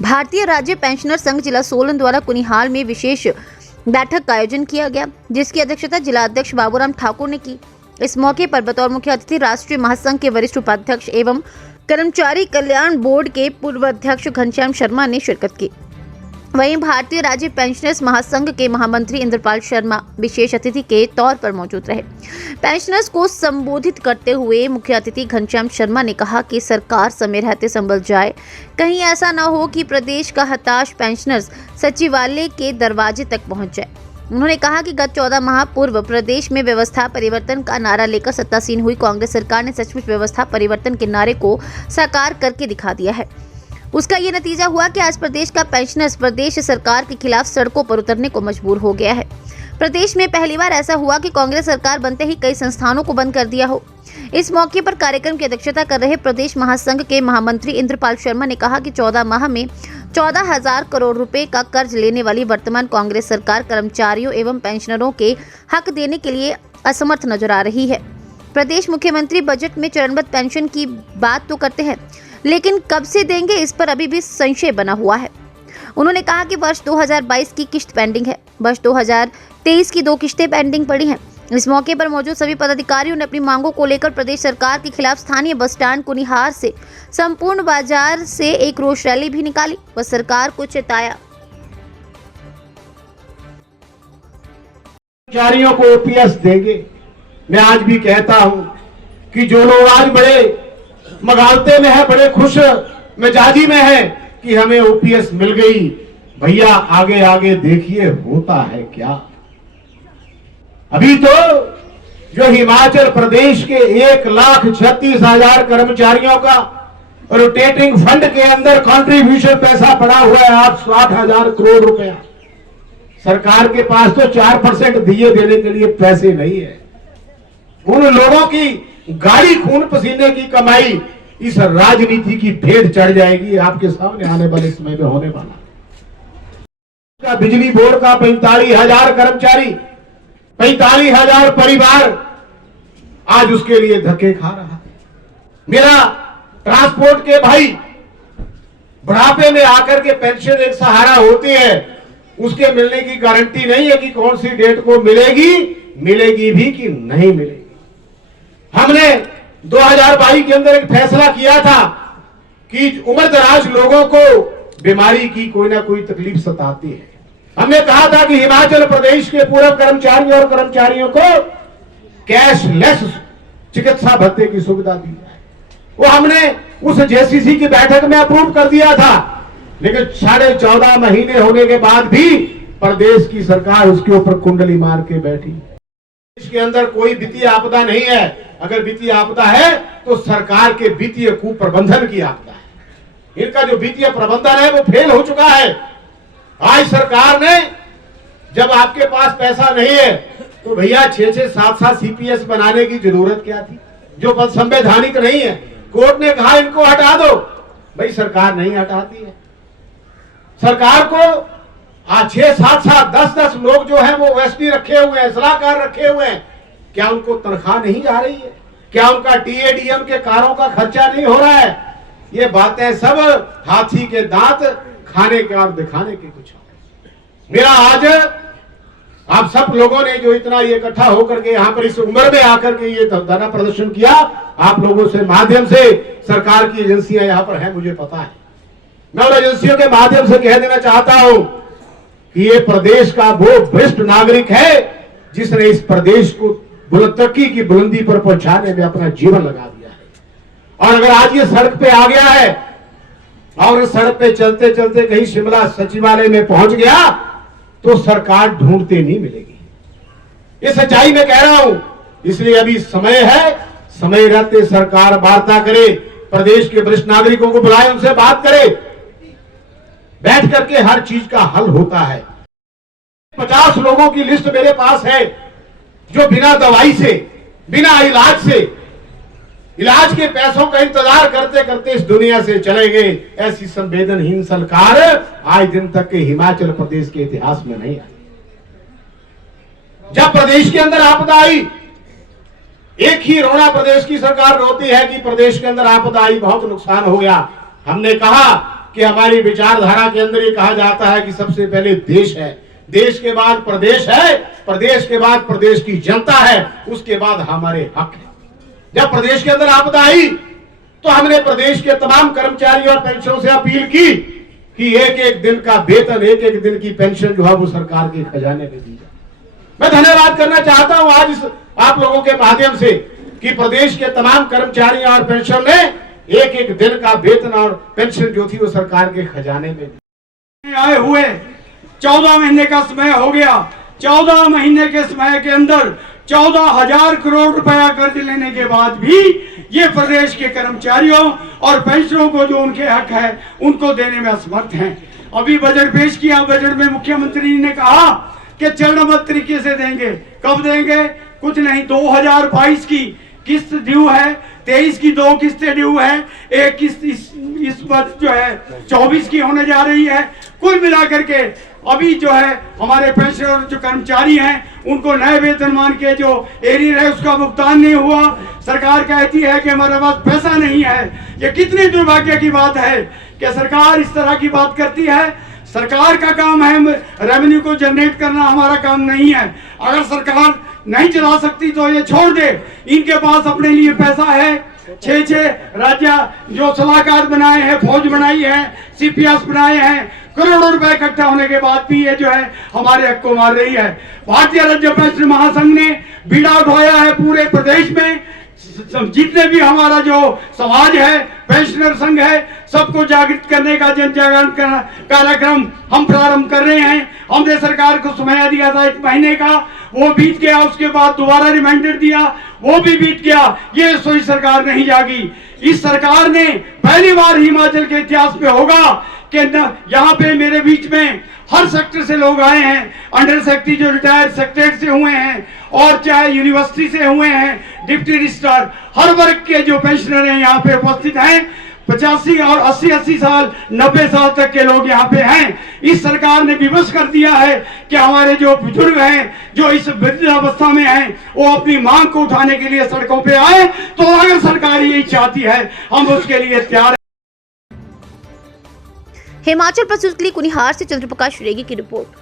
भारतीय राज्य पेंशनर संघ जिला सोलन द्वारा कुनिहाल में विशेष बैठक का आयोजन किया गया, जिसकी अध्यक्षता जिला अध्यक्ष बाबूराम ठाकुर ने की। इस मौके पर बतौर मुख्य अतिथि राष्ट्रीय महासंघ के वरिष्ठ उपाध्यक्ष एवं कर्मचारी कल्याण बोर्ड के पूर्व अध्यक्ष घनश्याम शर्मा ने शिरकत की। वहीं भारतीय राज्य पेंशनर्स महासंघ के महामंत्री इंद्रपाल शर्मा विशेष अतिथि के तौर पर मौजूद रहे। पेंशनर्स को संबोधित करते हुए मुख्य अतिथि घनश्याम शर्मा ने कहा कि सरकार समय रहते संभल जाए, कहीं ऐसा न हो कि प्रदेश का हताश पेंशनर्स सचिवालय के दरवाजे तक पहुंच जाए। उन्होंने कहा कि गत 14 माह पूर्व प्रदेश में व्यवस्था परिवर्तन का नारा लेकर सत्तासीन हुई कांग्रेस सरकार ने सचमुच व्यवस्था परिवर्तन के नारे को साकार करके दिखा दिया है। उसका ये नतीजा हुआ कि आज प्रदेश का पेंशनर्स प्रदेश सरकार के खिलाफ सड़कों पर उतरने को मजबूर हो गया है। प्रदेश में पहली बार ऐसा हुआ कि कांग्रेस सरकार बनते ही कई संस्थानों को बंद कर दिया हो। इस मौके पर कार्यक्रम की अध्यक्षता कर रहे प्रदेश महासंघ के महामंत्री इंद्रपाल शर्मा ने कहा कि 14 माह में 14,000 करोड़ रुपए का कर्ज लेने वाली वर्तमान कांग्रेस सरकार कर्मचारियों एवं पेंशनरों के हक देने के लिए असमर्थ नजर आ रही है। प्रदेश मुख्यमंत्री बजट में चरणबद्ध पेंशन की बात तो करते हैं, लेकिन कब से देंगे इस पर अभी भी संशय बना हुआ है। उन्होंने कहा कि वर्ष 2022 की किस्त पेंडिंग है, वर्ष 2023 की 2 किस्तें पेंडिंग पड़ी हैं। इस मौके पर मौजूद सभी पदाधिकारियों ने अपनी मांगों को लेकर प्रदेश सरकार के खिलाफ स्थानीय बस स्टैंड कुनिहार से संपूर्ण बाजार से एक रोष रैली भी निकाली व सरकार को चेताया। कर्मचारियों को ओपीएस देंगे। मैं आज भी कहता हूं कि जो लोग आज बड़े मगालते में है, बड़े खुश मिजाजी में है कि हमें ओपीएस मिल गई, भैया आगे आगे देखिए होता है क्या। अभी तो जो हिमाचल प्रदेश के 1,36,000 कर्मचारियों का रोटेटिंग फंड के अंदर कंट्रीब्यूशन पैसा पड़ा हुआ है 60,000 करोड़ रुपया। सरकार के पास तो 4% दिए देने के लिए पैसे नहीं है। उन लोगों की गाड़ी खून पसीने की कमाई इस राजनीति की भेद चढ़ जाएगी। आपके सामने आने वाले समय में होने वाला बिजली बोर्ड का 45,000 कर्मचारी, 45,000 परिवार आज उसके लिए धक्के खा रहा है। मेरा ट्रांसपोर्ट के भाई बुढ़ापे में आकर के पेंशन एक सहारा होती है, उसके मिलने की गारंटी नहीं है कि कौन सी डेट को मिलेगी भी कि नहीं मिलेगी। हमने 2022 के अंदर एक फैसला किया था कि उम्र दराज लोगों को बीमारी की कोई ना कोई तकलीफ सताती है। हमने कहा था कि हिमाचल प्रदेश के पूर्व कर्मचारियों और कर्मचारियों को कैशलेस चिकित्सा भत्ते की सुविधा दी जाए। वो हमने उस जेसीसी की बैठक में अप्रूव कर दिया था, लेकिन 14.5 महीने होने के बाद भी प्रदेश की सरकार उसके ऊपर कुंडली मार के बैठी। देश के अंदर कोई वित्तीय आपदा नहीं है। अगर वित्तीय आपदा है तो सरकार के वित्तीय कुप्रबंधन की आपदा है। इनका जो वित्तीय प्रबंधन है वो फेल हो चुका है। आज सरकार ने जब आपके पास पैसा नहीं है तो भैया 6-6, 7-7 सीपीएस बनाने की जरूरत क्या थी, जो पद संवैधानिक नहीं है। कोर्ट ने कहा इनको हटा दो, भाई सरकार नहीं हटाती है। सरकार को आज 6-7, 10-10 लोग जो हैं वो ओएसडी रखे हुए हैं, सलाहकार रखे हुए हैं। क्या उनको तनख्वाह नहीं जा रही है? क्या उनका टीएडीएम के कारों का खर्चा नहीं हो रहा है? ये बातें सब हाथी के दांत खाने के और दिखाने के कुछ। मेरा आज आप सब लोगों ने जो इतना ये इकट्ठा होकर के यहाँ पर इस उम्र में आकर के ये धरना प्रदर्शन किया, आप लोगों से माध्यम से सरकार की एजेंसियां यहाँ पर है, मुझे पता है। मैं उन एजेंसियों के माध्यम से कह देना चाहता हूं कि ये प्रदेश का वो वरिष्ठ नागरिक है जिसने इस प्रदेश को तरक्की की बुलंदी पर पहुंचाने में अपना जीवन लगा दिया है। और अगर आज ये सड़क पे आ गया है और सड़क पे चलते चलते कहीं शिमला सचिवालय में पहुंच गया तो सरकार ढूंढते नहीं मिलेगी। ये सच्चाई में कह रहा हूं। इसलिए अभी समय है, समय रहते सरकार वार्ता करे, प्रदेश के वरिष्ठ नागरिकों को बुलाए, उनसे बात करे, बैठ करके हर चीज का हल होता है। 50 लोगों की लिस्ट मेरे पास है जो बिना दवाई से, बिना इलाज से, इलाज के पैसों का इंतजार करते करते इस दुनिया से चले गए। ऐसी संवेदनहीन सरकार आज दिन तक के हिमाचल प्रदेश के इतिहास में नहीं आई। जब प्रदेश के अंदर आपदा आई, एक ही रोना प्रदेश की सरकार रोती है कि प्रदेश के अंदर आपदा आई, बहुत नुकसान हो गया। हमने कहा कि हमारी विचारधारा के अंदर ये कहा जाता है कि सबसे पहले देश है, देश के बाद प्रदेश है, प्रदेश के बाद प्रदेश की जनता है, उसके बाद हमारे हक है। जब प्रदेश के अंदर आपदा आई तो हमने प्रदेश के तमाम कर्मचारी और पेंशनरों से अपील की कि एक एक दिन का वेतन, एक एक दिन की पेंशन जो है वो सरकार के खजाने में दी जाए। मैं धन्यवाद करना चाहता हूं आज इस आप लोगों के माध्यम से कि प्रदेश के तमाम कर्मचारी और पेंशन ने एक एक दिन का वेतन और पेंशन जो थी वो सरकार के खजाने में आए हुए 14 महीने का समय हो गया। 14 महीने के समय के अंदर 14,000 करोड़ रुपया कर्ज लेने के बाद भी ये प्रदेश के कर्मचारियों और पेंशनरों को जो उनके हक है उनको देने में असमर्थ हैं। अभी बजट पेश किया, बजट में मुख्यमंत्री ने कहा कि चरणबद्ध तरीके से देंगे। कब देंगे? कुछ नहीं। 2022 की किस्त ड्यू है, 23 की 2 किस्तें ड्यू है, एक किस्त इस वर्ष जो है 24 की होने जा रही है। कुल मिलाकर के अभी जो है हमारे पेंशनर जो कर्मचारी हैं उनको नए वेतनमान के जो एरियर है उसका भुगतान नहीं हुआ। सरकार कहती है कि हमारे पास पैसा नहीं है। ये कितनी दुर्भाग्य की बात है कि सरकार इस तरह की बात करती है। सरकार का काम है रेवेन्यू को जनरेट करना, हमारा काम नहीं है। अगर सरकार नहीं चला सकती तो ये छोड़ दे। इनके पास अपने लिए पैसा है। 6 राज्य जो सलाहकार बनाए हैं, फौज बनाई है, CPS बनाए हैं, करोड़ों रुपए इकट्ठा होने के बाद भी ये जो है हमारे हक को मार रही है। भारतीय राज्य पेंशन महासंघ ने बीड़ा उठाया है पूरे प्रदेश में। जितने भी हमारा जो समाज है, पेंशनर संघ है, सबको जागृत करने का जन जागरण कार्यक्रम हम प्रारंभ कर रहे हैं। हमने सरकार को समय दिया था 1 महीने का, वो बीत गया। उसके बाद दोबारा रिमाइंडर दिया, वो भी बीत गया। ये सोई सरकार नहीं जागी। इस सरकार ने पहली बार हिमाचल के इतिहास में होगा कि यहाँ पे मेरे बीच में हर सेक्टर से लोग आए हैं। अंडर सेक्रेटरी जो रिटायर्ड सेक्रेटरी से हुए हैं और चाहे यूनिवर्सिटी से हुए हैं, डिप्टी रजिस्ट्रार, हर वर्ग के जो पेंशनर हैं यहाँ पे उपस्थित हैं। 85 और 80 साल 90 साल तक के लोग यहाँ पे हैं। इस सरकार ने विवश कर दिया है कि हमारे जो बुजुर्ग हैं जो इस वृद्धावस्था में हैं वो अपनी मांग को उठाने के लिए सड़कों पे आए। तो अगर सरकार यही चाहती है हम उसके लिए तैयार। हिमाचल प्रस्तुत के लिए कुनिहार से चंद्रप्रकाश रेगी की रिपोर्ट।